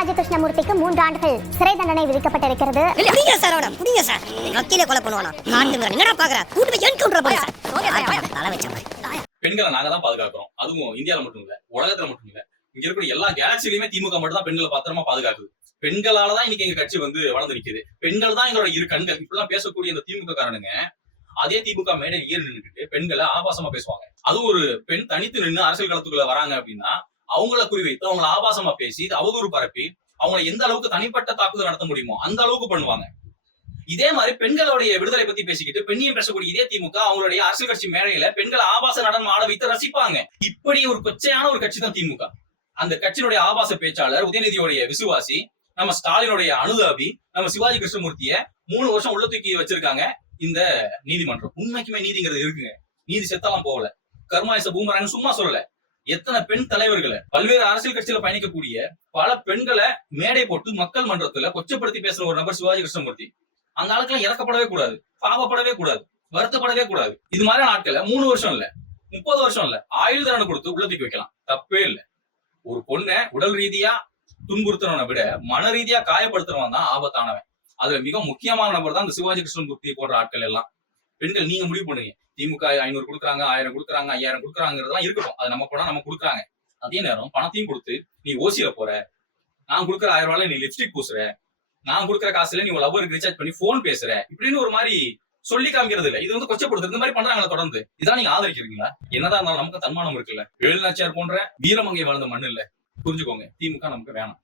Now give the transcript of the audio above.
சிவாஜி கிருஷ்ணமூர்த்திக்கு 3 ஆண்டுகள் சிறை தண்டனை விதிக்கப்பட்டிருக்கிறது. பெண்களை நாங்க தான் பாதுகாக்கிறோம். அதுவும் இந்தியால மட்டும் இல்ல, உலகத்துல மட்டும் இல்ல, இங்க இருக்கிற எல்லா கேலக்சிலயுமே திமுக மட்டும் தான் பெண்களை பத்திரமா பாதுகாக்குது. பெண்களாலதான் இன்னைக்கு எங்க கட்சி வளர்ந்து நிக்குது. பெண்கள் தான் எங்களோட இரு கண்கள். இப்படிலாம் பேசக்கூடிய இந்த திமுக காரணங்க அதே திமுக மேடையில் ஏறி நின்றுட்டு பெண்களை ஆபாசமா பேசுவாங்க. அதுவும் ஒரு பெண் தனித்து நின்று அரசியல் களத்துக்குள்ள வராங்க அப்படின்னா அவங்கள குறிவைத்து அவங்கள ஆபாசமா பேசி அவதூறு பரப்பி அவங்களை எந்த அளவுக்கு தனிப்பட்ட தாக்குதல் நடத்த முடியுமோ அந்த அளவுக்கு பண்ணுவாங்க. இதே மாதிரி பெண்களுடைய விடுதலை பத்தி பேசிக்கிட்டு பெண்ணியம் பேசக்கூடிய இதே திமுக அவங்களுடைய அரசியல் கட்சி மேடையில பெண்கள் ஆபாச நடனம் ஆட வைத்து ரசிப்பாங்க. இப்படி ஒரு கொச்சையான ஒரு கட்சி தான் திமுக. அந்த கட்சியினுடைய ஆபாச பேச்சாளர், உதயநிதியுடைய விசுவாசி, நம்ம ஸ்டாலினுடைய அனுதாபி, நம்ம சிவாஜி கிருஷ்ணமூர்த்திய 3 வருஷம் உள்ள தூக்கி வச்சிருக்காங்க இந்த நீதிமன்றம். உண்மைக்குமே நீதிங்கிறது இருக்குங்க. நீதி செத்தாலாம் போகல. கர்மாயச பூமராங்க சும்மா சொல்லல. எத்தனை பெண் தலைவர்களை பல்வேறு அரசியல் கட்சியில பயணிக்கக்கூடிய பல பெண்களை மேடை போட்டு மக்கள் மன்றத்துல கொச்சப்படுத்தி பேசுற ஒரு நபர் சிவாஜி கிருஷ்ணமூர்த்தி. அந்த ஆளுக்கெல்லாம் இறக்கப்படவே கூடாது, பாவப்படவே கூடாது, வருத்தப்படவே கூடாது. இது மாதிரியான ஆட்களை 3 வருஷம் இல்ல, 30 வருஷம் இல்ல, ஆயுள் தண்டனை கொடுத்து உள்ள தூக்கி வைக்கலாம். தப்பே இல்லை. ஒரு பொண்ணை உடல் ரீதியா துன்புறுத்துறவனை விட மன ரீதியா காயப்படுத்துறவன் தான் ஆபத்தானவன். அதுல மிக முக்கியமான நபர் தான் இந்த சிவாஜி கிருஷ்ணமூர்த்தி போன்ற ஆட்கள் எல்லாம். பெண்கள் நீங்க முடிவு பண்ணுங்க. திமுக 500 கொடுக்குறாங்க, 1000 கொடுக்குறாங்க, 5000 கொடுக்குறாங்கிறதெல்லாம் இருக்கட்டும். அது நம்ம கூட நம்ம கொடுக்குறாங்க. அதே நேரம் பணத்தையும் கொடுத்து நீ ஓசியில போற, நான் கொடுக்குற 1000 ரூபாயில நீ லிப்ஸ்டிக் பூசுற, நான் கொடுக்குற காசுல நீ உங்க லவருக்கு ரீசார்ஜ் பண்ணி போன் பேசுற, இப்படின்னு ஒரு மாதிரி சொல்லி காமிக்கிறது இல்ல. இது கொச்சப்படுத்துறது. இந்த மாதிரி பண்றாங்களா தொடர்ந்து? இதான் நீங்க ஆதரிக்கிறீங்களா? என்னதான் இருந்தாலும் நமக்கு தன்மானம் இருக்குல்ல. வேலுநாச்சியார் போன்ற வீரமங்கை வாழ்ந்த மண் இல்ல. புரிஞ்சுக்கோங்க, திமுக நமக்கு வேணாம்.